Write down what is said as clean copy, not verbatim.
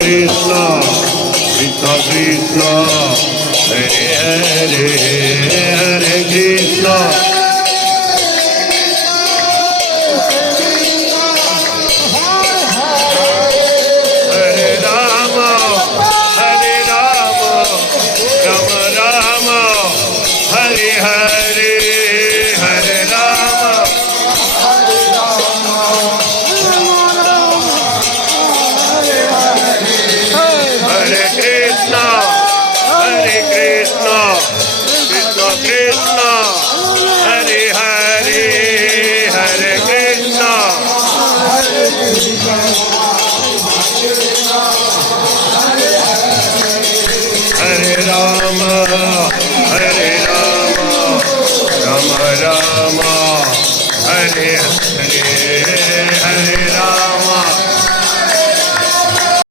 Krishna, Krishna Krishna, Hare Hare, Hare Krishna. Hare Rama, Rama Rama, Hare Hare, Hare Rama.